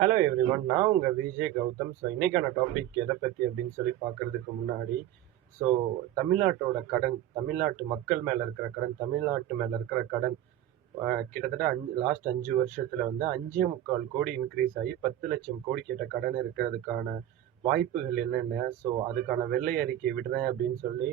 Hello everyone, நான் உங்கள் Vijay Gautham. So இன்றைக்கான டாபிக் எதை பற்றி அப்படின்னு சொல்லி பார்க்குறதுக்கு முன்னாடி, ஸோ தமிழ்நாட்டோட கடன், தமிழ்நாட்டு மக்கள் மேலே இருக்கிற கடன், தமிழ்நாட்டு மேலே இருக்கிற கடன் கிட்டத்தட்ட லாஸ்ட் 5 வருஷத்தில் வந்து 5.25 கோடி இன்க்ரீஸ் ஆகி 10 லட்சம் கோடி கிட்ட கடன் இருக்கிறதுக்கான வாய்ப்புகள் என்னென்ன, ஸோ அதுக்கான வெள்ளை அறிக்கை விடுறேன் அப்படின்னு சொல்லி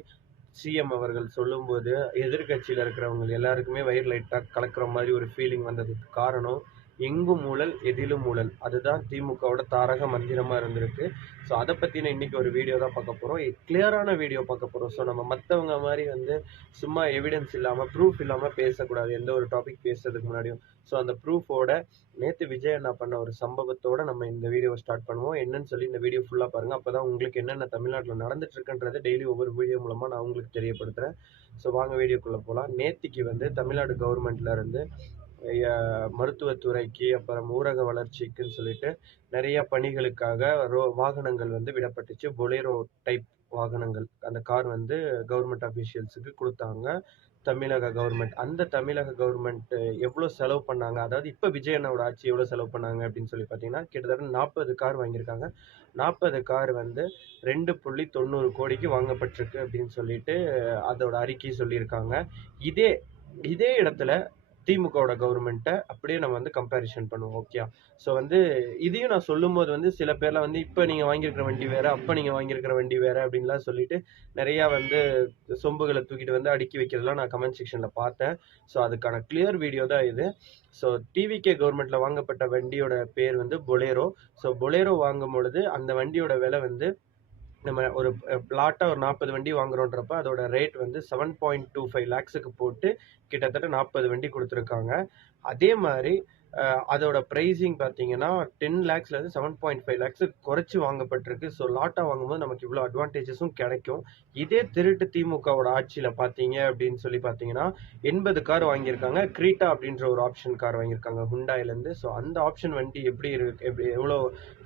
சிஎம் அவர்கள் சொல்லும்போது எதிர்கட்சியில் இருக்கிறவங்க எல்லாருக்குமே வயிறு லைட்டாக கலக்கிற மாதிரி ஒரு ஃபீலிங் வந்ததுக்கு காரணம், எங்கும் ஊழல் எதிலும் ஊழல். அதுதான் திமுகவோட தாரக மந்திரமாக இருந்திருக்கு. ஸோ அதை பற்றின இன்றைக்கி ஒரு வீடியோ தான் பார்க்க போகிறோம். கிளியரான வீடியோ பார்க்க போகிறோம். ஸோ நம்ம மற்றவங்க மாதிரி வந்து சும்மா எவிடன்ஸ் இல்லாமல் ப்ரூஃப் இல்லாமல் பேசக்கூடாது எந்த ஒரு டாபிக் பேசுறதுக்கு முன்னாடியும். ஸோ அந்த ப்ரூஃபோட நேற்று விஜய் அண்ணா பண்ண ஒரு சம்பவத்தோடு நம்ம இந்த வீடியோவை ஸ்டார்ட் பண்ணுவோம். என்னன்னு சொல்லி இந்த வீடியோ ஃபுல்லாக பாருங்கள். அப்போ தான் உங்களுக்கு என்னென்ன தமிழ்நாட்டில் நடந்துட்டு இருக்குன்றதை டெய்லி ஒவ்வொரு வீடியோ மூலமாக நான் உங்களுக்கு தெரியப்படுத்துகிறேன். ஸோ வாங்க வீடியோக்குள்ளே போகலாம். நேத்திக்கு வந்து தமிழ்நாடு கவர்மெண்ட்லேருந்து மருத்துவத்துறைக்கு அப்புறம் ஊரக வளர்ச்சிக்குன்னு சொல்லிட்டு நிறைய பணிகளுக்காக வாகனங்கள் வந்து விடப்பட்டுச்சு. பொலேரோ டைப் வாகனங்கள், அந்த கார் வந்து கவர்மெண்ட் அஃபீஷியல்ஸுக்கு கொடுத்தாங்க தமிழக கவர்மெண்ட். அந்த தமிழக கவர்மெண்ட் எவ்வளோ செலவு பண்ணாங்க, அதாவது இப்போ விஜயனோட ஆட்சி எவ்வளோ செலவு பண்ணாங்க அப்படின்னு சொல்லி பார்த்தீங்கன்னா, கிட்டத்தட்ட 40 கார் வாங்கியிருக்காங்க. 40 கார் வந்து 2.90 கோடிக்கு வாங்கப்பட்டிருக்கு அப்படின்னு சொல்லிட்டு அதோட அறிக்கை சொல்லியிருக்காங்க. இதே இதே இடத்துல திமுகவோட கவர்மெண்ட்டை அப்படியே நம்ம வந்து கம்பேரிஷன் பண்ணுவோம். ஓகே, ஸோ வந்து இதையும் நான் சொல்லும்போது வந்து சில பேர்லாம் வந்து இப்போ நீங்கள் வாங்கியிருக்கிற வண்டி வேறு, அப்போ நீங்கள் வாங்கியிருக்கிற வண்டி வேறு அப்படின்லாம் சொல்லிட்டு நிறையா வந்து சொம்புகளை தூக்கிட்டு வந்து அடுக்கி வைக்கிறதுலாம் நான் கமெண்ட் செக்ஷனில் பார்த்தேன். ஸோ அதுக்கான கிளியர் வீடியோ தான் இது. ஸோ டிவிகே கவர்மெண்ட்டில் வாங்கப்பட்ட வண்டியோட பேர் வந்து பொலேரோ. ஸோ பொலேரோ வாங்கும் பொழுது அந்த வண்டியோட விலை வந்து நம்ம ஒரு பிளாட்டாக ஒரு 40 வண்டி வாங்குறோன்றப்ப அதோட ரேட் வந்து 7.25 லேக்ஸுக்கு போட்டு கிட்டத்தட்ட 40 வண்டி கொடுத்துருக்காங்க. அதே மாதிரி அதோட ப்ரைஸிங் பார்த்தீங்கன்னா 10 லேக்ஸ்லேருந்து 7.5 லேக்ஸுக்கு குறைச்சி வாங்கப்பட்டிருக்கு. ஸோ லாட்டாக வாங்கும்போது நமக்கு இவ்வளோ அட்வான்டேஜஸும் கிடைக்கும். இதே திருட்டு திமுகவோட ஆட்சியில் பார்த்தீங்க அப்படின்னு சொல்லி பார்த்தீங்கன்னா 80 கார் வாங்கியிருக்காங்க. கிரீட்டா அப்படின்ற ஒரு ஆப்ஷன் கார் வாங்கியிருக்காங்க ஹுண்டாயிலேருந்து. ஸோ அந்த ஆப்ஷன் வண்டி எப்படி எவ்வளோ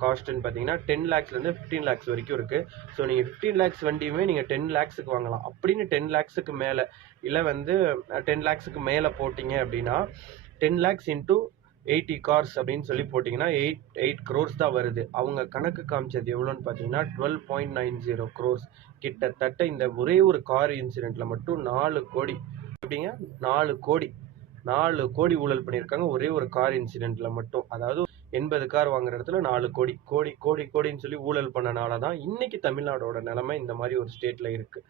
காஸ்ட்டுன்னு பார்த்தீங்கன்னா 10 லேக்ஸ்லேருந்து 15 லேக்ஸ் வரைக்கும் இருக்குது. ஸோ நீங்கள் 15 லேக்ஸ் வண்டியுமே நீங்கள் 10 லேக்ஸுக்கு வாங்கலாம். அப்படின்னு 10 லேக்ஸுக்கு மேலே இல்லை வந்து 10 லேக்ஸுக்கு மேலே போட்டிங்க அப்படின்னா 10 லேக்ஸ் இன்ட்டு 80 கார்ஸ் அப்படின்னு சொல்லி போட்டிங்கன்னா 8 crores தான் வருது. அவங்க கணக்கு காமிச்சது எவ்வளோன்னு பார்த்தீங்கன்னா 12.90 crores. கிட்டத்தட்ட இந்த ஒரே ஒரு கார் இன்சிடெண்ட்டில் மட்டும் 4 கோடி, எப்படிங்க 4 கோடி ஊழல் பண்ணியிருக்காங்க ஒரே ஒரு கார் இன்சிடெண்ட்டில் மட்டும். அதாவது 80 கார் வாங்குற இடத்துல 4 கோடின்னு சொல்லி ஊழல் பண்ணனால தான் இன்னைக்கு தமிழ்நாடோட நிலைமை இந்த மாதிரி ஒரு ஸ்டேட்டில் இருக்குது.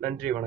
நன்றி, வணக்கம்.